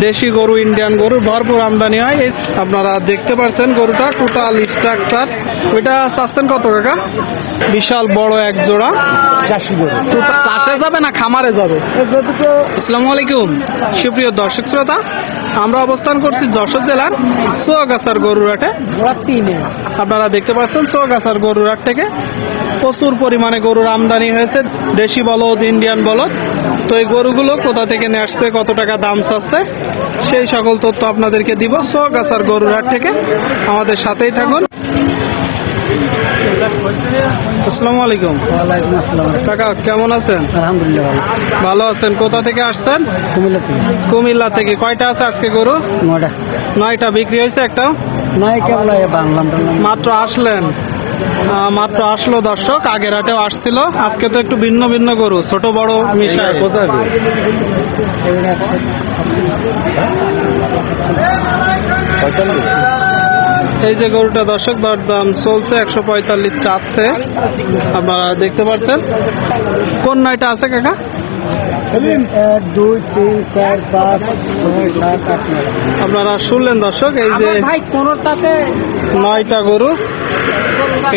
দেশি গরু, ইন্ডিয়ান গরু ভরপুর আমদানি হয়। আপনারা দেখতে পাচ্ছেন গরুটা টোটাল স্ট্রাকচার। ওইটা চাচ্ছেন কত কাকা? বিশাল বড় এক জোড়া চাষি গরু। চাষে যাবে না খামারে যাবে? আসসালামু আলাইকুম সুপ্রিয় দর্শক শ্রোতা, আমরা অবস্থান করছি যশোর জেলার চুয়াগাছার গরুরহাটে। আপনারা দেখতে পাচ্ছেন চুয়াগাছার গরুরহাট থেকে প্রচুর পরিমাণে গরুর আমদানি হয়েছে, দেশি বলদ, ইন্ডিয়ান বলদ। তো এই গরুগুলো কোথা থেকে নিয়ে আসছে, কত টাকা দাম চাচ্ছে, সেই সকল তথ্য আপনাদেরকে দিব চুয়াগাছার গরুরহাট থেকে। আমাদের সাথেই থাকুন। আসসালামু আলাইকুম। ওয়ালাইকুম আসসালাম। কাকা কেমন আছেন? আলহামদুলিল্লাহ ভালো। ভালো আছেন। কোথা থেকে আসছেন? কুমিল্লা থেকে। কুমিল্লা থেকে। কয়টা আছে আজকে গরু? 9টা। 9টা বিক্রি হয়েছে একটাও? নাই কেবল বাংলাম মাত্র আসলেন? মাত্র আসলো দর্শক, আগের হাটেও আসছিল। আজকে তো একটু ভিন্ন ভিন্ন গরু, ছোট বড় মিশায়। কোথায় এই যে গরুটা দর্শক, দরদাম চলছে 145 চাচ্ছে। আপনারা দেখতে পাচ্ছেন। কোন 9টা আছে কাকা? 1 2 3 4 5 6 7 8 9। আপনারা শুনলেন দর্শক, এই যে ভাই কোনটাতে 9টা গরু।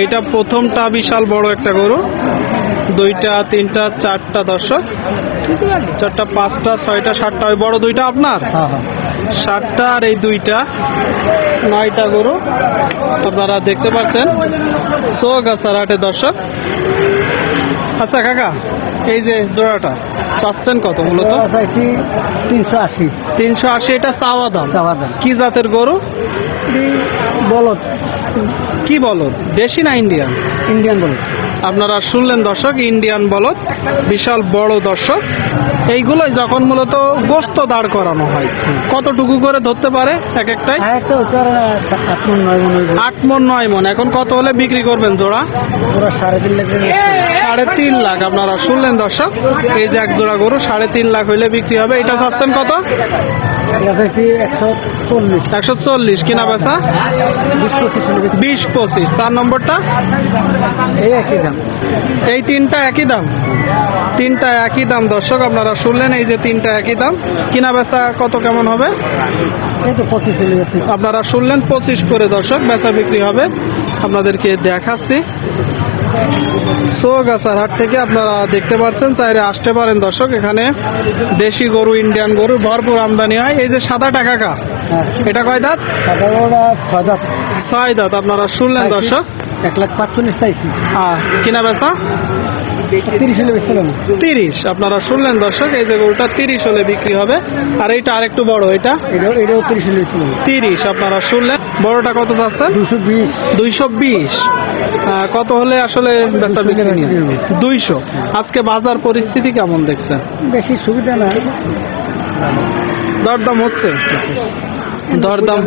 এইটা প্রথমটা বিশাল বড় একটা গরু, 2টা 3টা 4টা দর্শক, 4টা 5টা 6টা 7টা। ওই বড় 2টা আপনার? হ্যাঁ হ্যাঁ। 7টা আর এই 2টা, 9টা গরু আপনারা দেখতে পাচ্ছেন চুয়াগাছার হাটে দর্শক। আচ্ছা কাকা, এই যে জোড়াটা চাচ্ছেন কত মূলত? চাইছি 380। 380 এটা চাওয়া দাম। চাওয়া দাম। কি জাতের গরু? বলদ। কি বলদ, দেশি না ইন্ডিয়ান? ইন্ডিয়ান বলদ। আপনারা শুনলেন দর্শক, ইন্ডিয়ান বলদ, বিশাল বড় দর্শক। এইগুলোই যখন মূলত গোস্ত দাঁড় করানো হয়, কতটুকু করে ধরতে পারে এক একটাই? একটা হচ্ছে 8 মণ 9 মণ। 8 মণ 9 মণ। এখন কত হলে বিক্রি করবেন জোড়া? পুরো 3.5 লাখ। 3.5 লাখ। আপনারা শুনলেন দর্শক, এই যে এক জোড়া গরু 3.5 লাখ হইলে বিক্রি হবে। এটা চাচ্ছেন কত? 140। 140। কিনা বেচা 20-25। 4 নম্বরটা এই একই দাম। এই 3টা একই দাম। 3টা একই দাম দর্শক, আপনারা শুনলেন। এই যে 3টা একই দাম। কিনা বেচা কত কেমন হবে? এই তো 25 চলে গেছে। আপনারা শুনলেন 25 করে দর্শক বেচা বিক্রি হবে। আপনাদেরকে দেখাচ্ছি চুয়াগাছার হাট থেকে। আপনারা দেখতে পাচ্ছেন, চাইলে আসতে পারেন দর্শক। এখানে দেশি গরু, ইন্ডিয়ান গরু ভরপুর আমদানি হয়। এই যে সাদাটা কাকা, এটা কয় দাঁত? 6 দাঁত। 6 দাঁত। আপনারা শুনলেন দর্শক। 1,45,000 চাইছি। কিনা বেচা 30 হলে বেচছিলাম। 30। আপনারা শুনলেন দর্শক, এই যে গরুটা 30 হলে বিক্রি হবে। আর এইটা আরেকটু বড়, এটা এটাও 30 হলে বেচছিলাম। 30। আপনারা শুনলেন। বড়টা কত চাচ্ছেন? 220। 220। কত হলে আসলে বেচা বিক্রি? 200। আজকে বাজার পরিস্থিতি কেমন দেখছেন? বেশি সুবিধা না। দরদাম হচ্ছে? দরদাম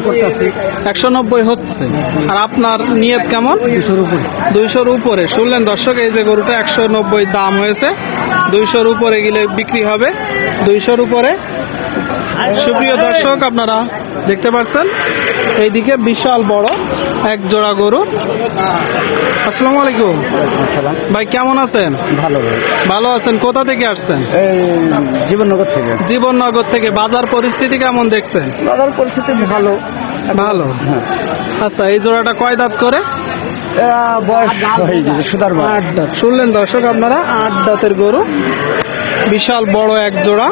190 হচ্ছে। আর আপনার নিয়ত কেমন? 200-র উপরে। 200-র উপরে। শুনলেন দর্শক, এই যে গরুটা 190 দাম হয়েছে। 200-র উপরে গেলে বিক্রি হবে। 200-র উপরে। সুপ্রিয় দর্শক, আপনারা দেখতে পাচ্ছেন এইদিকে বিশাল বড় এক জোড়া গরু। আসসালামু আলাইকুম ভাই, কেমন আছেন? ভালো ভাই। ভালো আছেন। কোথা থেকে আসছেন? এই জীবননগর থেকে। জীবননগর থেকে। বাজার পরিস্থিতি কেমন দেখছেন? বাজার পরিস্থিতি ভালো। ভালো। আচ্ছা, এই জোড়াটা কয় দাঁত করে? বয়স হয়ে গেছে, সুদার 8 দাঁত। শুনলেন দর্শক, আপনারা 8 দাঁতের গরু, বিশাল বড় এক জোড়া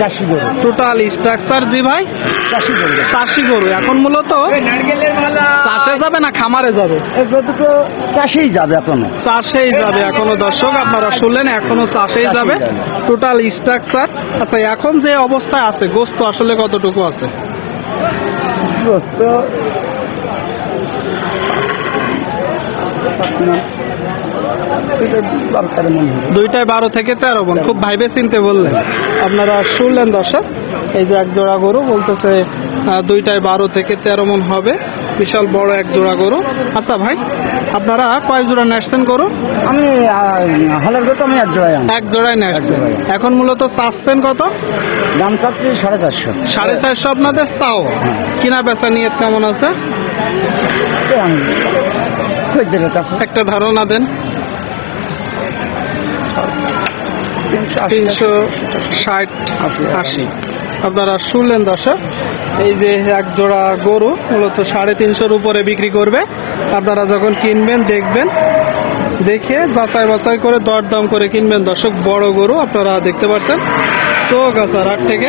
চাষি গরু। Total structure. জি ভাই, চাষি গরু। চাষি গরু। এখন মূলত চাষে যাবে না খামারে যাবে? দুটো চাষেই যাবে এখনো। চাষেই যাবে এখনো দর্শক। আপনারা শুনলেন, এখনো চাষেই যাবে। Total structure. আচ্ছা, এখন যে অবস্থায় আছে, গোস্ত আসলে কতটুকু আছে? গোস্ত 2টায় 12 থেকে 13 মণ। খুব ভাইবে চিনতে বললেন। আপনারা শুনলেন দর্শক, এই যে এক জোড়া গরু বলতেছে 2টায় 12 থেকে 13 মণ হবে। বিশাল বড় এক জোড়া গরু। আচ্ছা ভাই, আপনারা কয় জোড়া নেসছেন গরু? আমি হলের গরু তো আমি এক জোড়ায় নেসছেন। এখন মূলত চাচ্ছেন কত? দাম চাচ্ছি 450। 450 আপনাদের চাও। কিনা বেচা নিয়ত কেমন আছে? একটা ধারণা দেন। 360-80। আপনারা শুনলেন দর্শক, এই যে এক জোড়া গরু মূলত 350-র উপরে বিক্রি করবে। আপনারা যখন কিনবেন দেখবেন, দেখে যাচাই বাছাই করে দরদাম করে কিনবেন দর্শক। বড় গরু আপনারা দেখতে পাচ্ছেন চৌগাছার হাট থেকে।